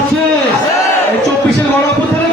আছে। এই চব্বিশের গণঅভ্যুত্থানে